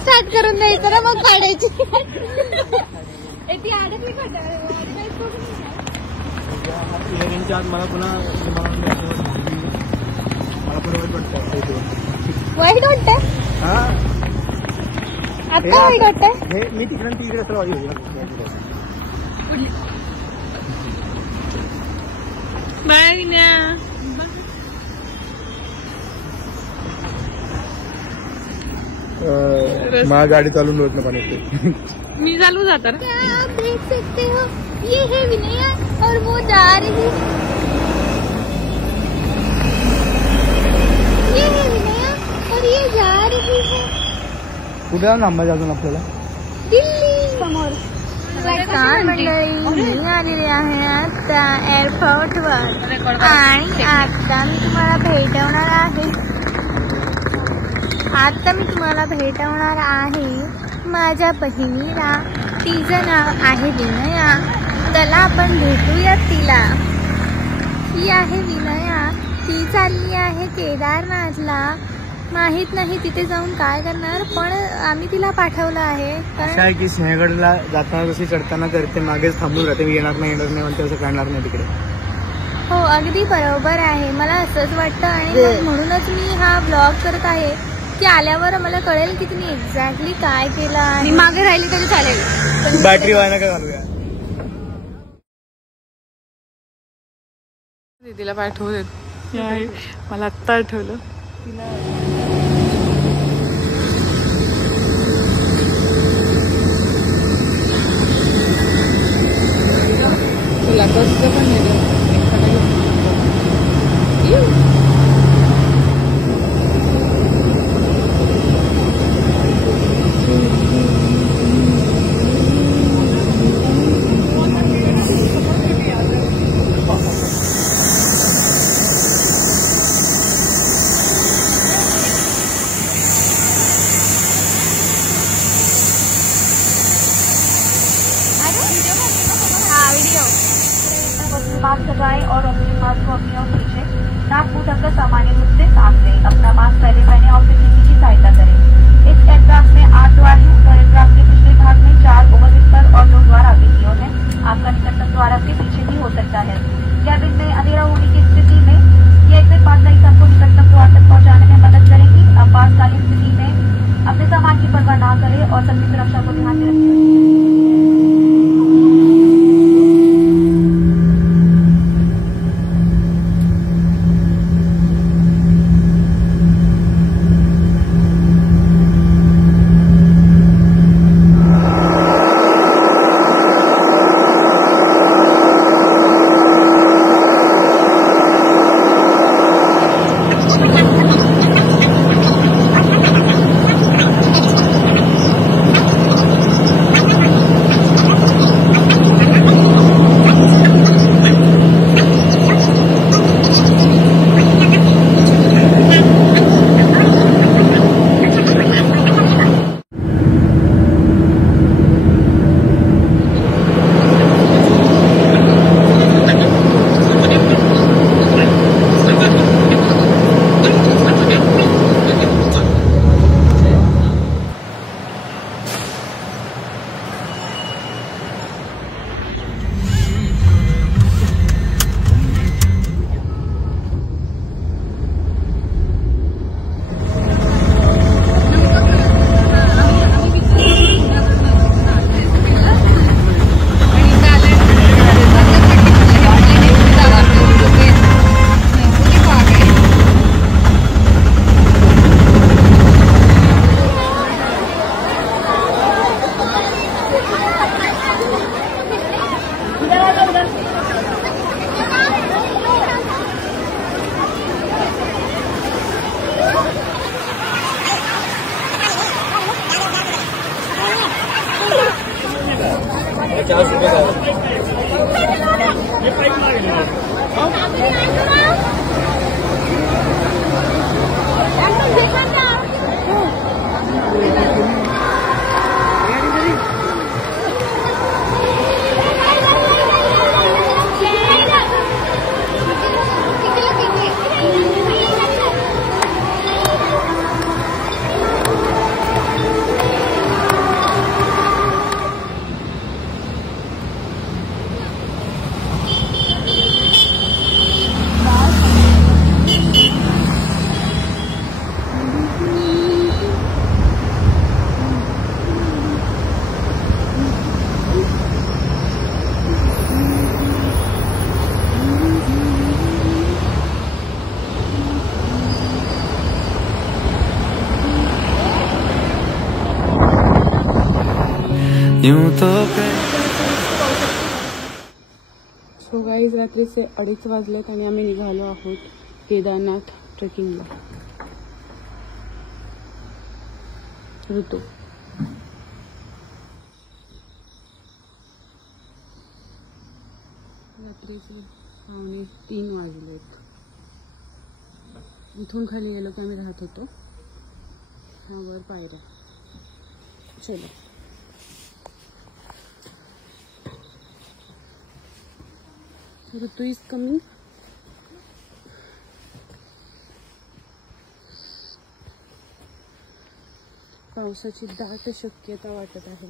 स्टार्ट करून द्यायचं ना मग काढायची. मला पुन्हा वाईट वाटतंय. आता वाईट वाटतंय. मी तिकडे असं बाय ना. मला गाडी चालून होत ना पाणी. मी चालू जाता. आप देख सकते हो ये है विनया और वो जा रही. ये है विनया और ये जा रही है. कुठे जाऊन थांबायचं अजून आपल्याला? दिल्ली समोर. मंडळी मी आलेली आहे आता एअरपोर्टवर आणि आता मी तुम्हाला भेटवणार आहे माझ्या बहिणीला. तिचं नाव आहे विनया. चला आपण भेटूया तिला. ही आहे विनया. ती चालली आहे केदारनाथला. माहित नाही तिथे जाऊन काय करणार, पण आम्ही तिला पाठवलं आहे. कारण की सिंहगडला जाताना जशी चढताना करते मागेच थांबून राहते. मी येणार नाही म्हणते असं करणार नाही तिकडे. हो अगदी बरोबर आहे. मला असंच वाटतं आणि म्हणूनच मी हा ब्लॉग करत आहे की आल्यावर मला कळेल की तुम्ही एक्झॅक्टली काय केलं आहे. मागे राहिली तरी चालेल. बॅटरी व्हायला काय घालूया. दीदीला पाठवू देत. मला आत्ता आठवलं. तुला कसं पण मास्क लगाएं और अपने मास्क को अपनी ओर खींचे. नाक मुंह ढककर सामान्य रूप से सांस लें. अपना मास्क पहले पहने और फिर किसी की सहायता करें. इस एयरक्राफ्ट में 8 द्वार हैं. तो एयरक्राफ्ट के पिछले भाग में 4 ओवर विस्पर और 2 द्वार आगे की ओर है. आपका निकटतम द्वार आपके पीछे भी हो सकता है. कैबिन में अंधेरा होने की स्थिति में ये एग्जिट पाथ लाइट आपको निकटतम द्वार तक पहुँचाने में मदद करेगी. आपातकालीन स्थिति में अपने सामान की परवाह न करें और सबकी सुरक्षा को ध्यान में रखें. यूं तो सो गाईज रात्रीचे 2:30 वाजलेत आणि आम्ही निघालो आहोत केदारनाथ ट्रेकिंगला. ऋतू रात्रीचे 2:45 वाजलेत. इथून खाली गेलो की आम्ही राहत होतो. हा वर पायऱ्या. चलो ऋतू इज कमिंग. पावसाची दाट शक्यता वाटत आहे.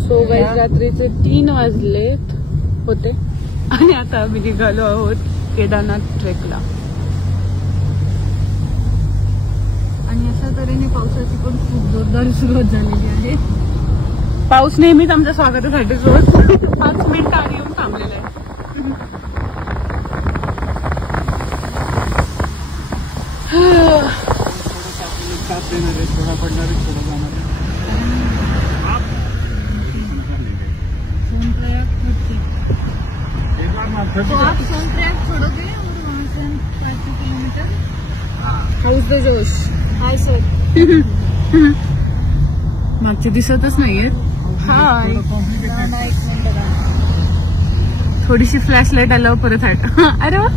सो गाईज रात्रीचे 3 वाजलेत होते आणि आता आम्ही निघालो आहोत केदारनाथ ट्रेकला. आणि अशा तऱ्हेने पावसाची पण खूप जोरदार सुरुवात झालेली आहे. पाऊस नेहमीच आमच्या स्वागतासाठी रोज 5 मिनिट आधी येऊन थांबलेला आहे. थोडा पडणार आहे, थोडा जाणार आहे. तो आप सोनप्रयाग छोड़ोगे और वहाँ से 5 किलोमीटर. हाऊस द जोश. Hi sir. मागचे दिसतच नाहीयेत. हाय. थोडीशी फ्लॅश लाईट आल्यावर परत हट. अरे वा.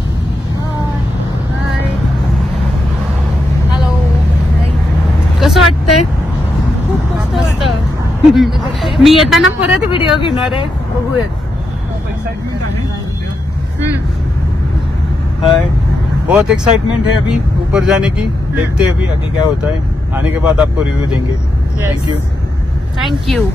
हॅलो. कसं वाटतंय? खूप मस्त. मी येताना परत व्हिडिओ घेणार आहे. बघूयात. हाय, बहुत एक्साइटमेंट है अभी ऊपर जाने की. देखते हैं अभी आगे क्या होता है. आने के बाद आपको रिव्यू देंगे. Thank you. Thank you.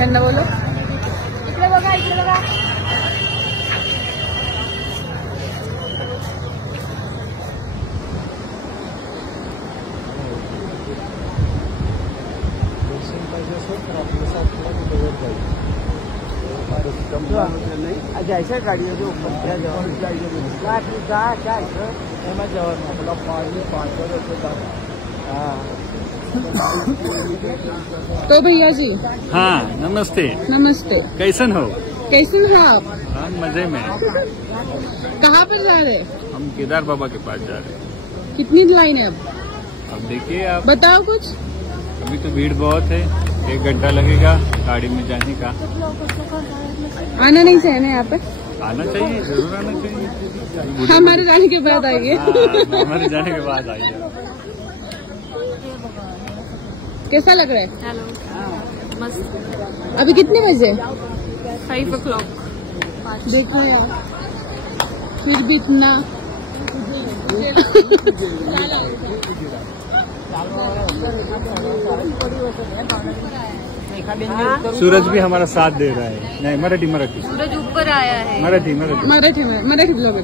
त्यांना बोलो. इकडे बघा, इकडे बघा. ऐसा गाड़ियों के ऊपर क्या तो भैया जी. हाँ नमस्ते. नमस्ते. कैसन हो? कैसे हो आप? हाँ मजे में. कहाँ पर जा रहे हैं? हम केदार बाबा के पास जा रहे हैं. कितनी लाइन है अब देखिए आप. बताओ कुछ. अभी तो भीड़ बहुत है. 1 घंटा लगेगा गाड़ी में जाने का. आना नहीं चाहिए ना यहाँ पे. आना चाहिए, जरूर आना चाहिए. हमारे जाने के बाद आइए. हाँ, हमारे जाने के बाद आइए. कैसा लग रहा है? हेलो. मस्त. अभी कितने बजे? 5 o'clock. देखो यार, फिर भी इतना. सूरज भी हमारा साथ दे रहा है. नहीं मराठी. सूरज ऊपर आया है. मराठी मराठी ब्लॉगर.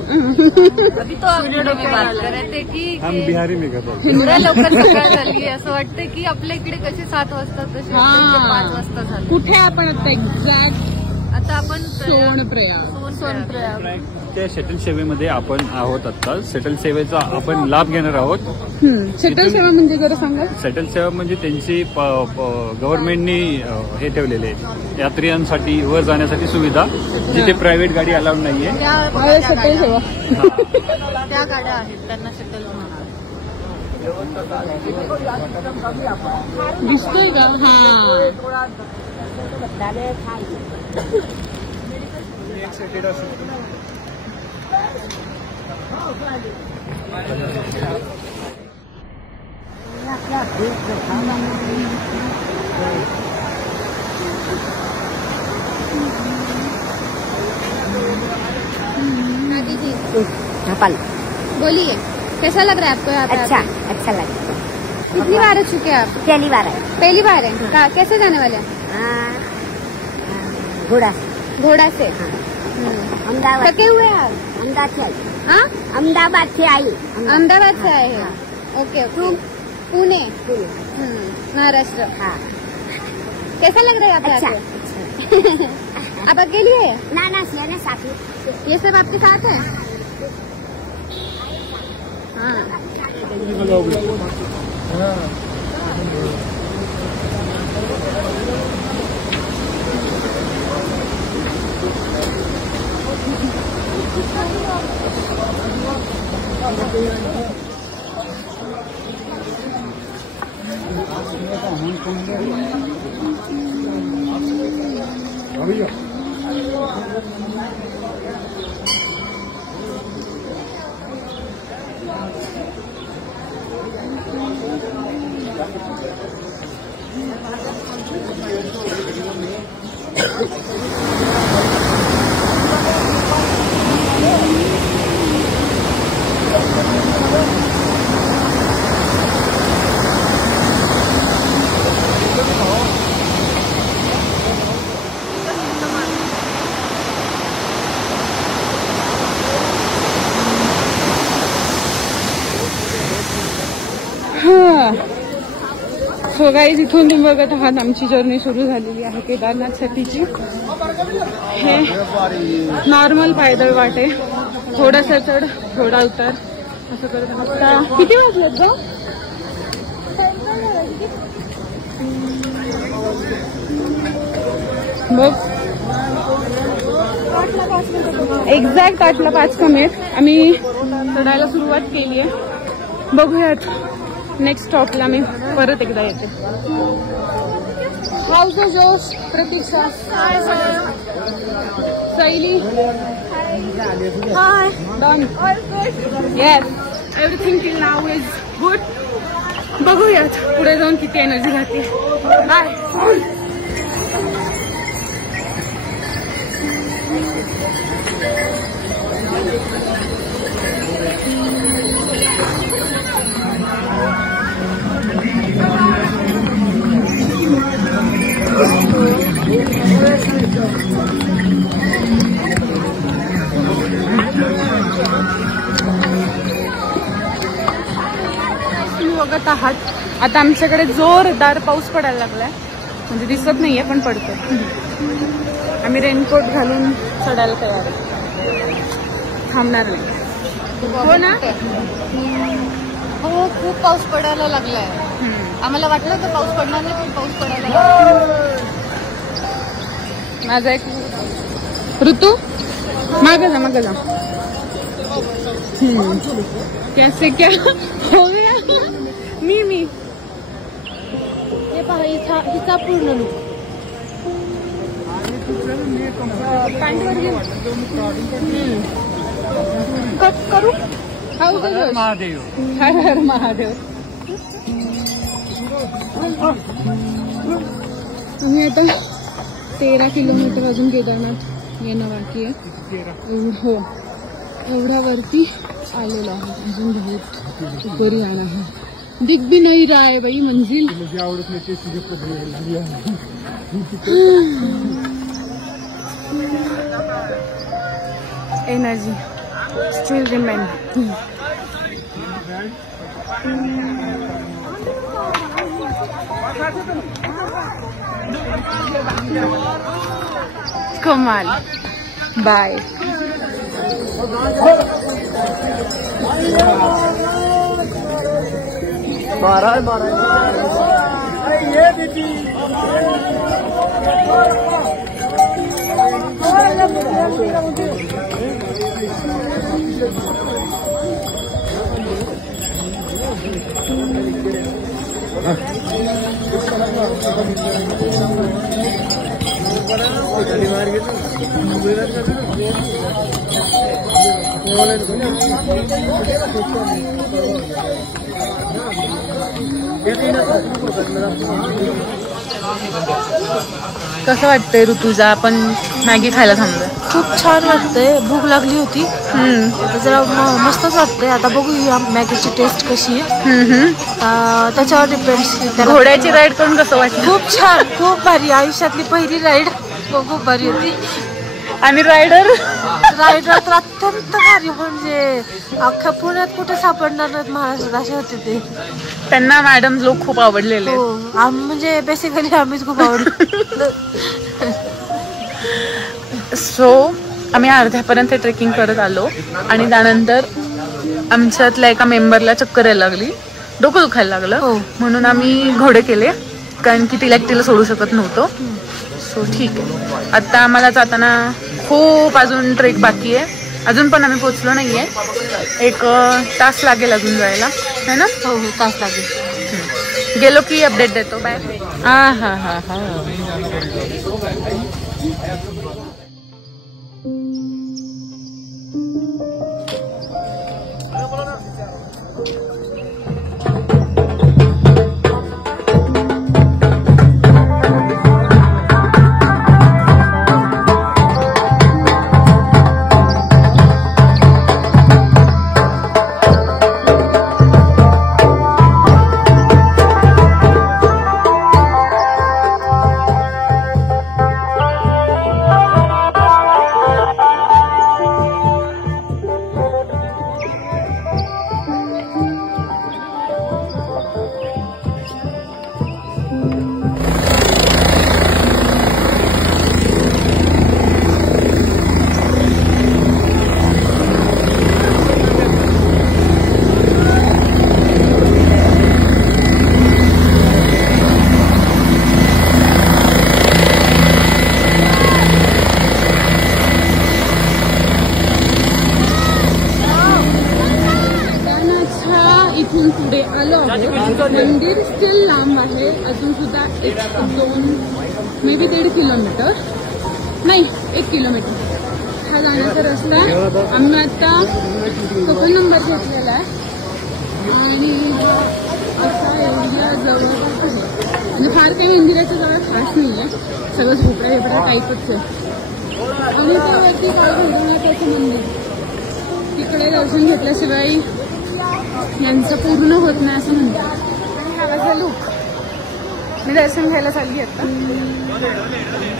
अभी तो आपण बात करत आहे की हम बिहारी में कर रहे हैं. एवढ्या लवकर सकाळ झाली आहे. असं वाटतं की आपल्या इकडे कसे 7 वाजता तसे हा. 5 वाजता झाले. कुठे आपण आता एक्झॅक्ट? आता आपण सोनप्रयाग. त्या शटल सेवेमध्ये आपण आहोत आता. शटल सेवेचा आपण लाभ घेणार आहोत. शटल सेवा म्हणजे जरा सांगा. शटल सेवा म्हणजे त्यांची गव्हर्नमेंटनी हे ठेवलेले यात्रियांसाठी वर जाण्यासाठी सुविधा जिथे प्रायव्हेट गाडी अलाउड नाहीये. शटल सेवा त्या गाड्या आहेत त्यांना शटल दिसतोय का? हा. बोलिए कैसा लग रहा है आपको यहाँ पे? अच्छा लगा. कितनी बार आ चुके हैं आप? पहली बार है। पहली बार है। कहाँ कैसे जाने वाले हैं? घोड़ा घोड़ा से। अहमदाबाद थके हुए हैं आप? अहमदाबाद से आई। हाँ, अहमदाबाद से आई। अहमदाबाद से आए हैं। Okay okay. पुणे, पुणे। महाराष्ट्र। हाँ। कैसा लग रहा है आप? अच्छा। आप अकेली है? ना सियाने साथी। ये सब आपके साथ है? हाँ। सो गाईज इथून तुम्ही बघत आहात आमची जर्नी सुरू झालेली आहे केदारनाथसाठीची. हे नॉर्मल पायदळ वाट आहे. थोडासा चढ थोडा उतार असं करत आता किती वाजलेत ग? बघ एक्झॅक्ट 8:05 कमी आहेत. आम्ही चढायला सुरुवात केली आहे. बघूयात नेक्स्ट स्टॉपला मी परत एकदा येते. House of Josh Pratiksha Saili hi done yes everything till now is good. बघूयात पुढे जाऊन किती एनर्जी राहते. बाय. बघत आहात आता आमच्याकडे जोरदार पाऊस पडायला लागलाय. म्हणजे दिसत नाहीये पण पडतोय. आम्ही रेनकोट घालून चढायला तयार आहे. थांबणार नाही. हो ना? हो खूप पाऊस पडायला लागलाय. आम्हाला वाटलं तर पाऊस पडणार नाही पण पाऊस पडायला लागला. माझा एक ऋतू मागे जा मागे जा. कैसे क्या हो गया? मी हे पहा हिचा पूर्ण लुक. पॅन्टवर घेऊ कट करू. हाऊस ऑफ जोश महादेव. हर हर महादेव. आम्ही आता 13 किलोमीटर अजून केदारनाथ येणं बाकी आहे. हो एवढ्या वरती आलेलो आहे. अजून बहुत ऊपर आना है. दिख भी नहीं रहा है भाई मंजिल. Energy still remain. कमाल. बाय. कसं वाटतंय ऋतुजा? आपण मॅगी खायला थांबलोय. खूप छान वाटतंय. भूक लागली होती. आता जरा मस्तच वाटतंय. आता बघूया मॅगीची टेस्ट कशी आहे. त्याच्यावर डिपेंड्स. घोड्याची राईड करून कसं वाटलं? खूप छान, खूप भारी. आयुष्यातली पहिली राईड खूप भारी होती. आणि रायडर तर अत्यंत भारी. म्हणजे अख्ख्या पुण्यात कुठे सापडणार नाहीत महाराष्ट्रात असे होते ते. त्यांना मॅडम लोक खूप आवडलेले. हो, म्हणजे बेसिकली आम्हीच खूप आवडतो. सो आम्ही अर्ध्यापर्यंत ट्रेकिंग करत आलो आणि त्यानंतर आमच्यातल्या एका मेंबरला चक्कर यायला लागली, डोकं दुखायला लागलं. म्हणून आम्ही घोडे केले, कारण की तिला एकटीला सोडू शकत नव्हतो. सो ठीक आहे. आता आम्हाला जाताना खूप अजून ट्रेक बाकी आहे. अजून पण आम्ही पोचलो नाहीये. 1 तास लागेल अजून जायला, है ना? हो, तास लागेल. गेलो की अपडेट देतो. बाय. हा. पुढे आलो आहोत. मंदिर स्टील लांब आहे अजून सुद्धा. 1-2 मे बी 1.5 किलोमीटर नाही 1 किलोमीटर हा जाण्याचा रस्ता. आम्ही आता टोकन नंबर घेतलेला आहे आणि असा एवढ्या जवळपास आहे. म्हणजे फार काही मंदिराच्या जवळ खास नाही आहे, सगळं झोपड्या टाईपच आहे. आणि त्यावरती काय भैरवनाथाचं मंदिर, तिकडे दर्शन घेतल्याशिवाय यांचं पूर्ण होत नाही असं म्हणतात. लुक मी दर्शन घ्यायला चालली आता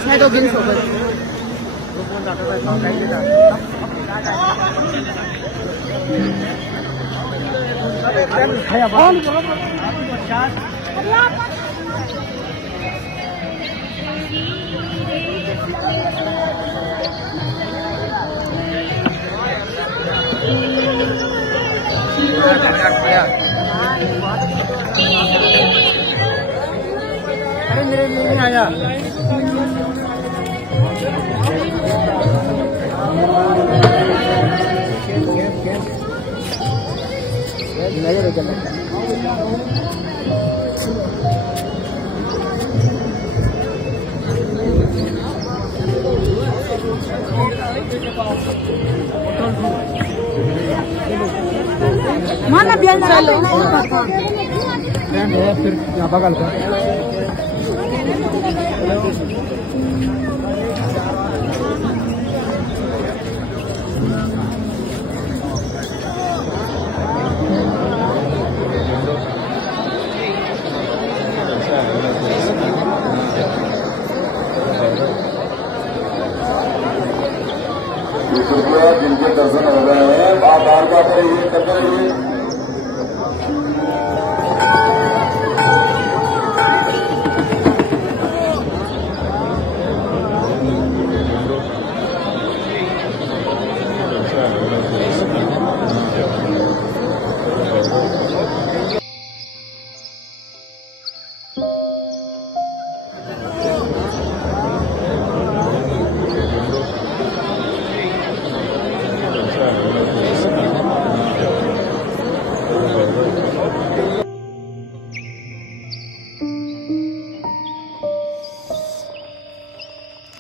ह्या दोघींसोबत. अरे मेरे लिए नहीं आया. mana biar चलो फिर यहाँ बगल का जिनके दर्शन हो रहे हैं आप बार बार करिए करते रहिए.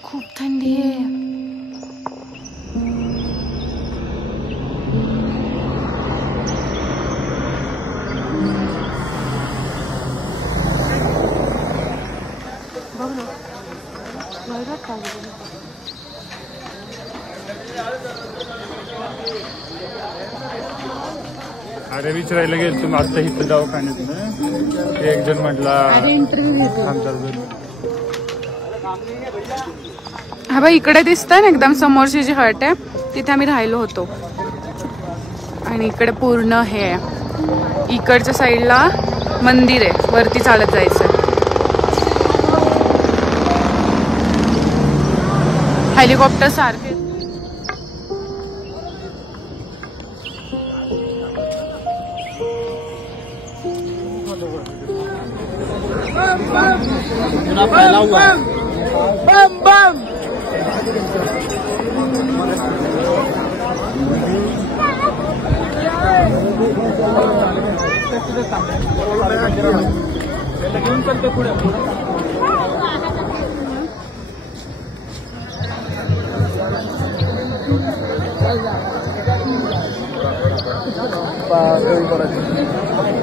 खूप थंडी आहे. बघ ना अरे विचारायला गेल तुम्ही आता इथं दवाखान्यात एक जण म्हटला हा बाई इकडे दिसतंय ना एकदम समोरची जी हट आहे तिथे आम्ही राहिलो होतो. आणि इकडे पूर्ण हे आहे, इकडच्या साईडला मंदिर आहे, वरती चालत जायचं. हेलिकॉप्टर सारखे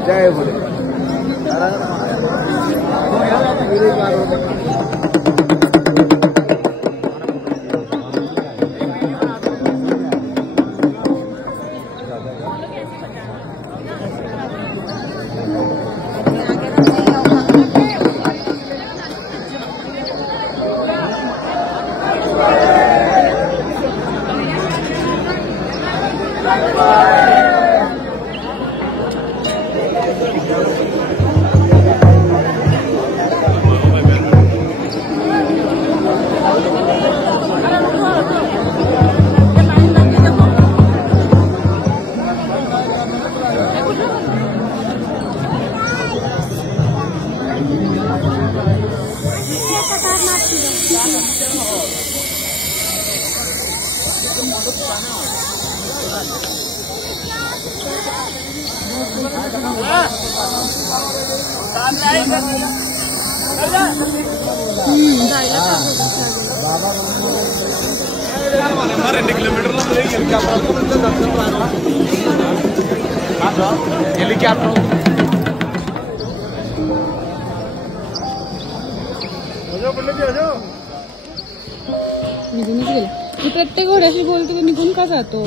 जय बोले प्रत्येक घोड्याशी बोलतो, निघून का जातो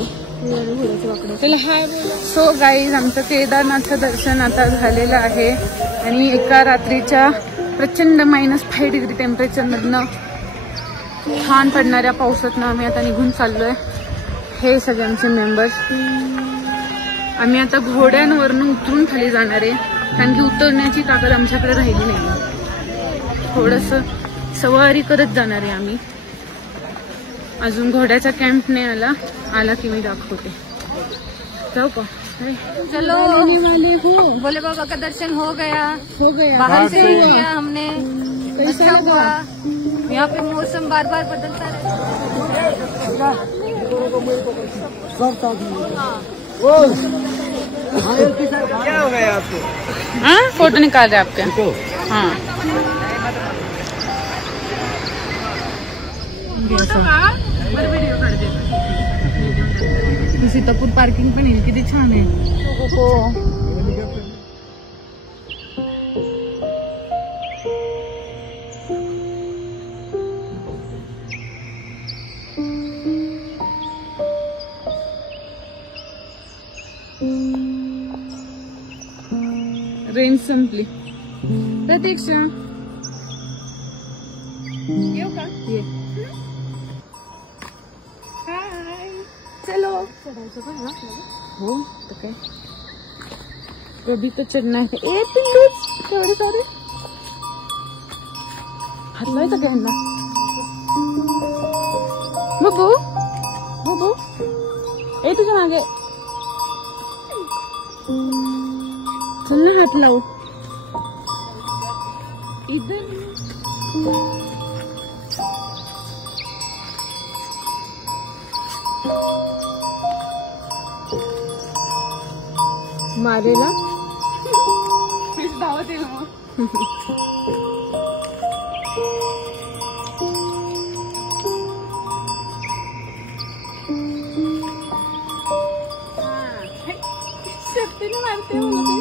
त्याला हाय बोल. सो गाईज, आमचं केदारनाथचं दर्शन आता झालेलं आहे आणि एका रात्रीच्या प्रचंड -5 डिग्री टेम्परेचरमधनं छान पडणाऱ्या पावसातनं आम्ही आता निघून चाललोय. हे सगळे आमचे मेंबर्स. आम्ही आता घोड्यांवरनं उतरून खाली जाणार आहे, कारण की उतरण्याची ताकद आमच्याकडे राहिली नाही. थोडंसं सवारी करत जाणार आहे आम्ही. अजून घोड्याचा कॅम्प नाही आला की मी दाखवते. जाऊ का? चलो वाले हो. भोले बाबा का दर्शन हो गया बाहर से किया हमने. अच्छा हुआ. यहाँ पे मौसम बार बार बदलता रहता है. क्या हो गया आपको? हाँ, फोटो निकाल रहे आपके. हाँ, सीतापूर पार्किंग पण येईल. किती छान आहे. रेंज संपली. प्रतीक्षा येऊ का? ये. हाय. चलो. हो तो काय, कभी तो चढ़ना है. ए पिल्लूच, सॉरी हात लावायचा का ह्यांना? बबू बबू, ए तुझ्या मागे चल ना, हात लावू. इधर मारेला धावत येईल मग. शक्तीने मारते मला ते.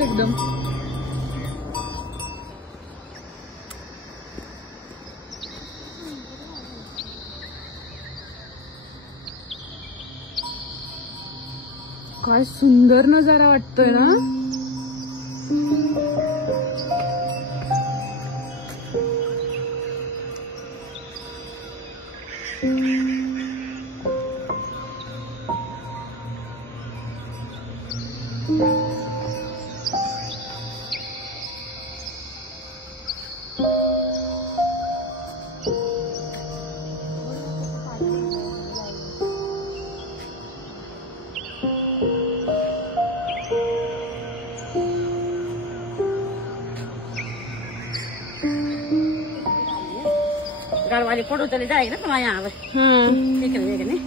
आहेत एकदम. काय सुंदर नजारा वाटतोय ना. गाड़ वाले फोटो चले जाएगा ना तुम्हारे यहाँ पे. ठीक रहेगा नहीं.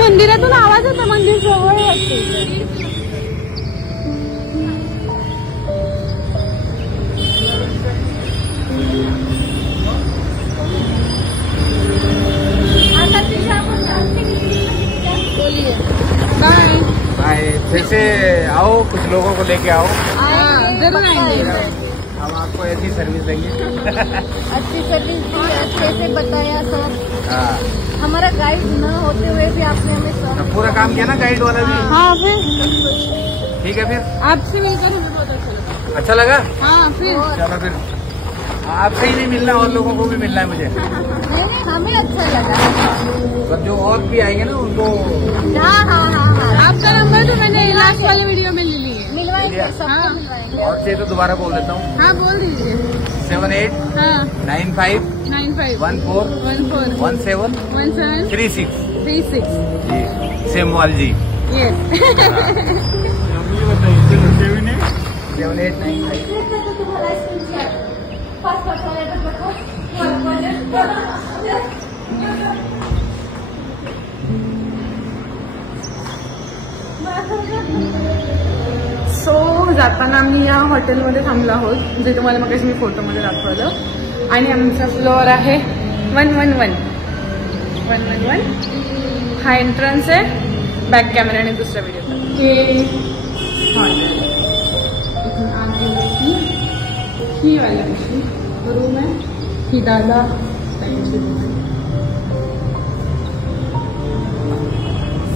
मंदिरातून आवाज होता. मंदिर जवळ वाटते. फिर से आओ, कुछ लोगों को लेके आओ. जरूर आएंगे. हम आपको ऐसी सर्विस देंगे. अच्छी सर्विस दी, अच्छे से बताया सब. हाँ, हमारा गाइड न होते हुए भी आपने हमें सब पूरा काम किया ना गाइड वाला भी. हाँ फिर ठीक है, फिर आपसे मिलकर हमें बहुत अच्छा लगा. अच्छा लगा. हाँ फिर चलो फिर आपसे ही नहीं मिलना, और लोगों को भी मिलना है मुझे. नहीं, हमें अच्छा लगा. पर जो और भी आएंगे ना उनको. हाँ. आपका नंबर तो मैंने लास्ट वाले वीडियो में ले ली है. मिलवाएंगे, सबको मिलवाएंगे. और चाहिए तो दोबारा बोल देता हूँ. हाँ बोल दीजिए. 78 हाँ 95 95 14 14 17 17 36 36. जी, सेमवाल जी. यस. बताइए 7895. सो जाताना आम्ही या हॉटेलमध्ये थांबलो आहोत, जे तुम्हाला मगाशी मी फोटोमध्ये दाखवलं. आणि आमचा फ्लोअर आहे 111. 111. हा एंट्रन्स आहे. बॅक कॅमेराने दुसऱ्या व्हिडिओ. इथून आगे ही वाल्यापाशी रूम आहे. ही दादा त्यांची रूम आहे.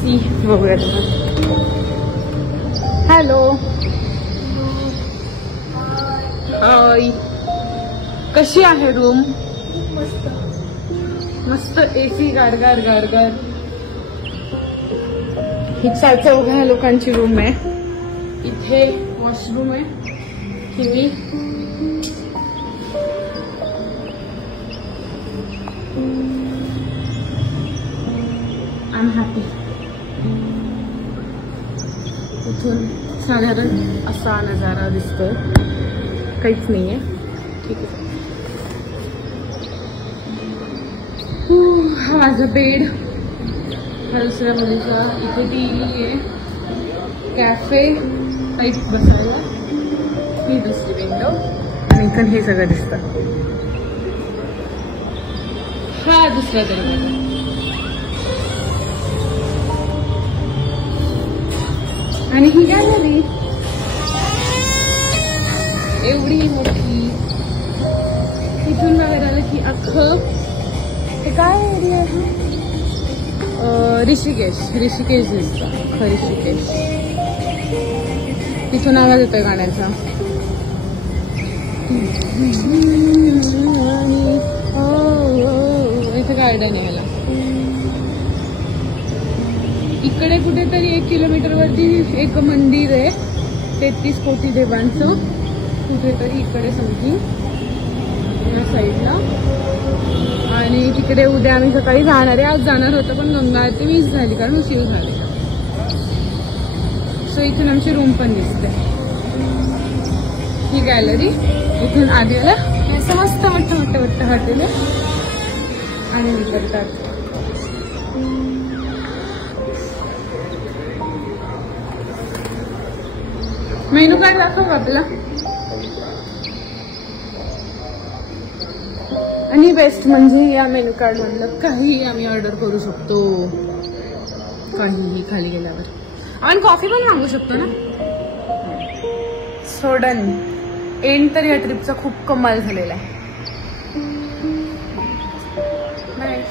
सी बघूया तुम्हाला. हॅलो. हाय. कशी आहे रूम? मस्त. एसी गारगार गारगार. ही 4 लोकांची रूम आहे. इथे वॉशरूम आहे. टीव्ही. Am happy. इथून साधारण असा नजारा दिसतोय, काहीच नाहीये. ठीक आहे. हा माझा बेड. हा दुसऱ्या मुलीचा. इथे टीव्ही आहे, कॅफे टाईप बसायला. ही दुसरी विंडो आणि इकडे हे सगळं दिसतं. हा दुसरा दरवाजा. आणि ही गॅलरी एवढी मोठी. इथून बाहेर आलं की अख्खं हे काय एरिया आहे? ऋषिकेश दिसतं. अख्खं ऋषिकेश. तिथून आवाज येतोय गाण्याचा. इथे गार्डन आहे. याला इकडे कुठेतरी 1 किलोमीटरवरती एक मंदिर आहे 33 कोटी देवांचं. कुठेतरी इकडे समथिंग या साईडला. आणि तिकडे उद्या आम्ही सकाळी जाणार आहे. आज जाणार होतं पण गंगा आरती मिस झाली कारण उशीर झाली. सो इथून आमची रूम पण दिसते. ही गॅलरी. इथून आधीला असं मस्त मोठं हॉटेल आहे. आणि निकलतात मेनू कार्ड दाखव आपला. आणि बेस्ट म्हणजे या मेनू कार्ड मधलं काहीही आम्ही ऑर्डर करू शकतो. काहीही खाली गेल्यावर. आपण कॉफी पण मागू शकतो ना. So done. एंड तर या ट्रिपचा खूप कमाल झालेला आहे. बाय.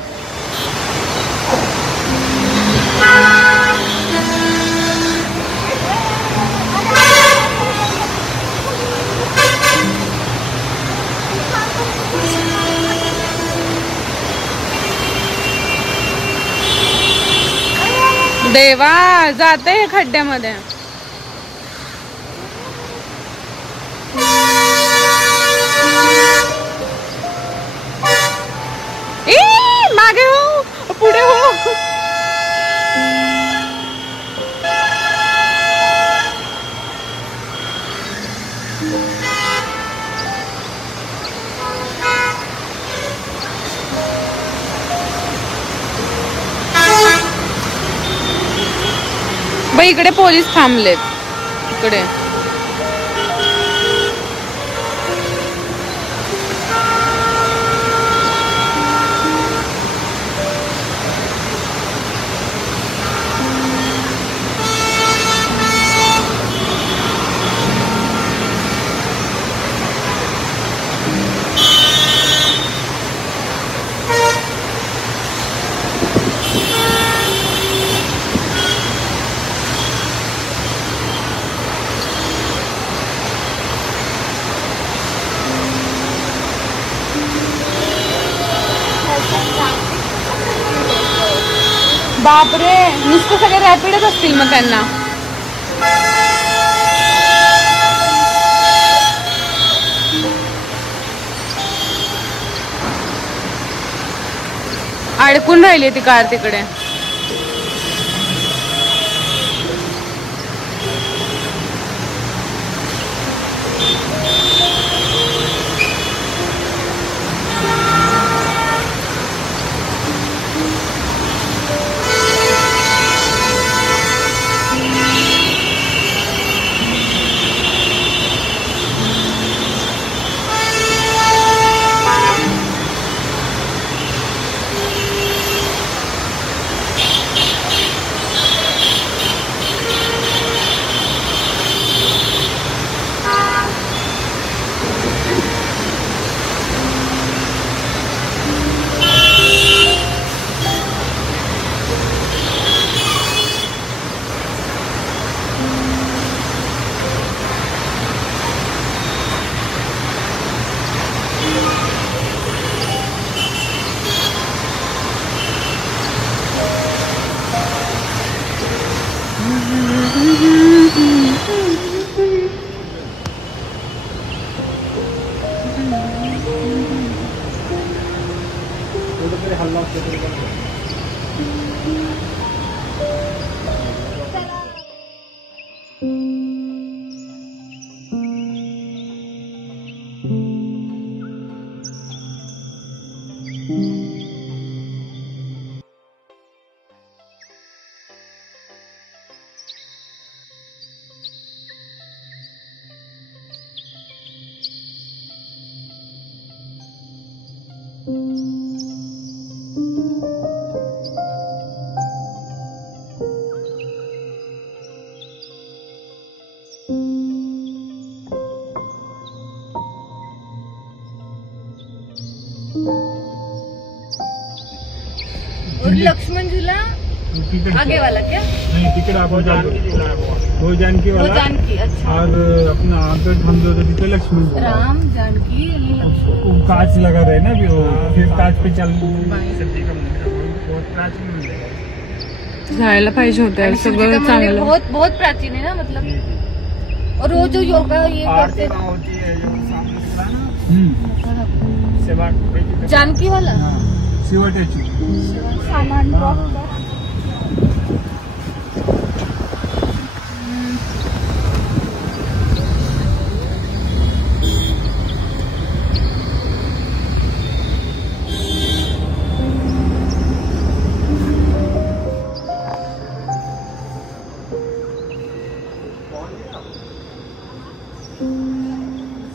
देवा जाते हे खड्ड्यामध्ये. मागे हो, पुढे हो. बाई इकडे पोलीस थांबलेत. इकडे बापरे नुसतं सगळे रॅपिडच असतील मग त्यांना. अडकून राहिली ती कार तिकडे. हल्ला और लक्ष्मण झूला आगे वाला क्या? नहीं, टिकट आप वो जानकी वाला, वो जानकी, अच्छा। और अपना आगे हम जो तिथे लक्ष्मण झूला। राम जानकी वो काच लगा रहे ना अभी, वो फिर काच पे चल जायला पाहिजे होतं सगळं चांगलं, बहुत बहुत प्राचीन है ना मतलब। और वो जो योगा ये करते जानकी वाला शिवटेची सामान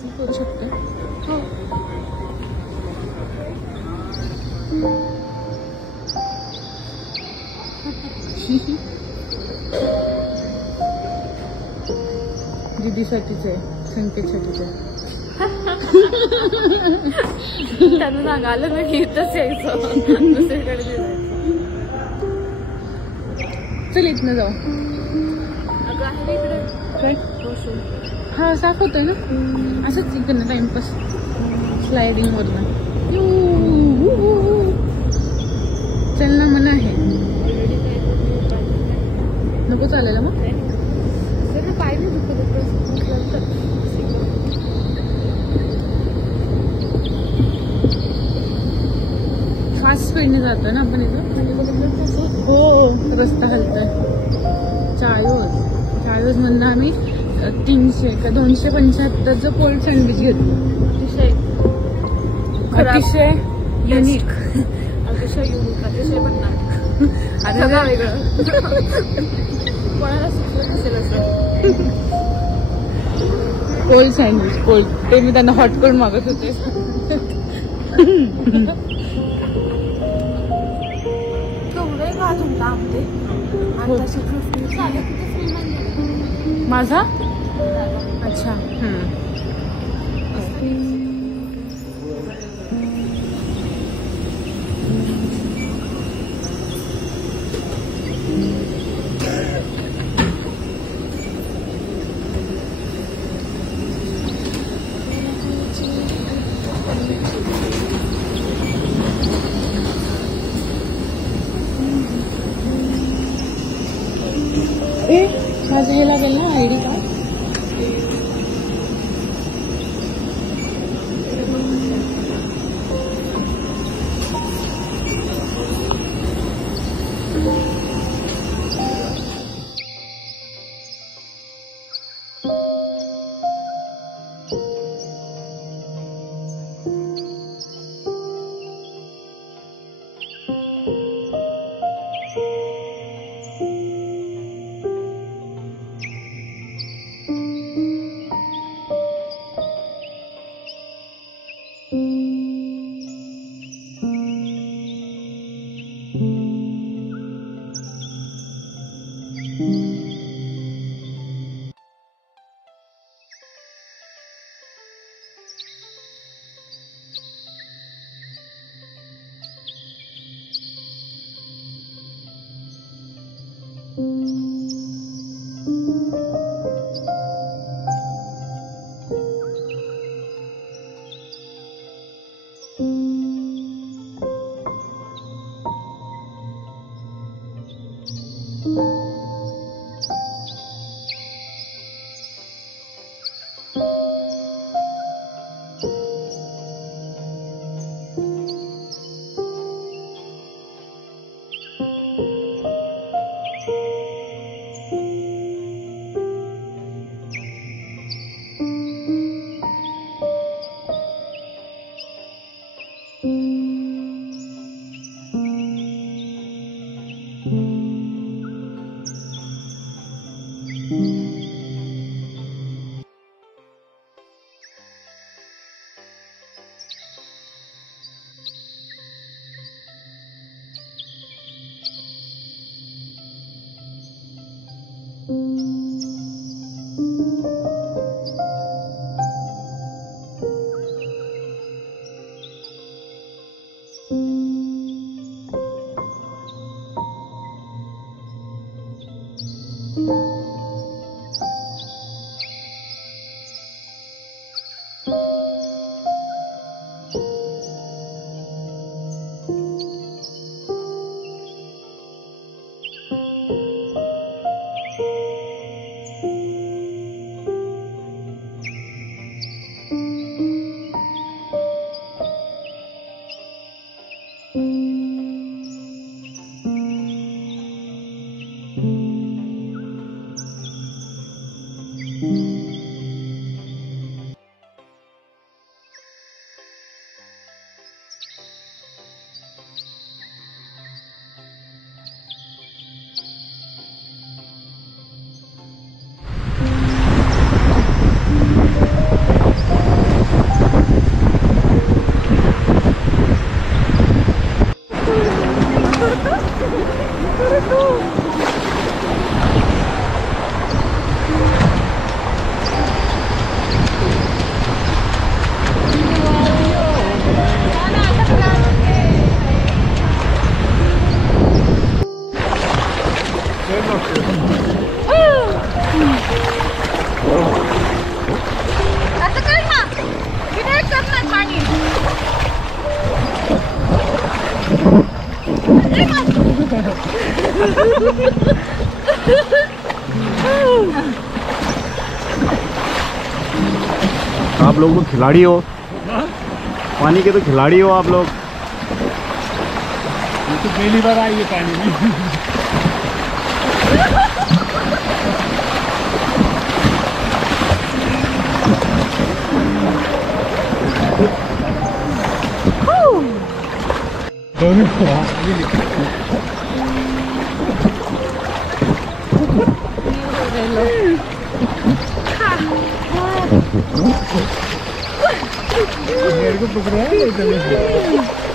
करू शकते। दीदीसाठीच आहे, संकेतसाठीच आहे। त्यांना सांगायला ना की इथंच यायचं, दुसरीकडे जायचं। चल इथनं जाऊ। अगं आहे इकडे काय? हा साफ होतोय ना, असंच इकडनं टाइमपास स्लायडिंग वरनं। चल ना मना आहे, नको चालायला मग पाय नाही दुखत। फास्ट स्पीडने जातोय ना आपण इथं। हो रस्ता हलतोय। चाळीस मधनं आम्ही 300 का 275चं कोल्ड सँडविच घेतलं। अतिशय युनिक, अतिशय बनणार आता वेगळं कोणाला सुचलं नसेल असं। कोल्ड सँडविच, कोल्ड, ते मी त्यांना हॉट करून मागत होते। माझा अच्छा माझं हे लागेल ना आयडी कार्ड। असं कर ना, विनायक कर ना पाणी. आप लोग तो खिलाड़ी हो, पानी के तो खिलाड़ी हो आप लोग. तो पहली बार आई है पानी में. मेरे को पकड़ा है.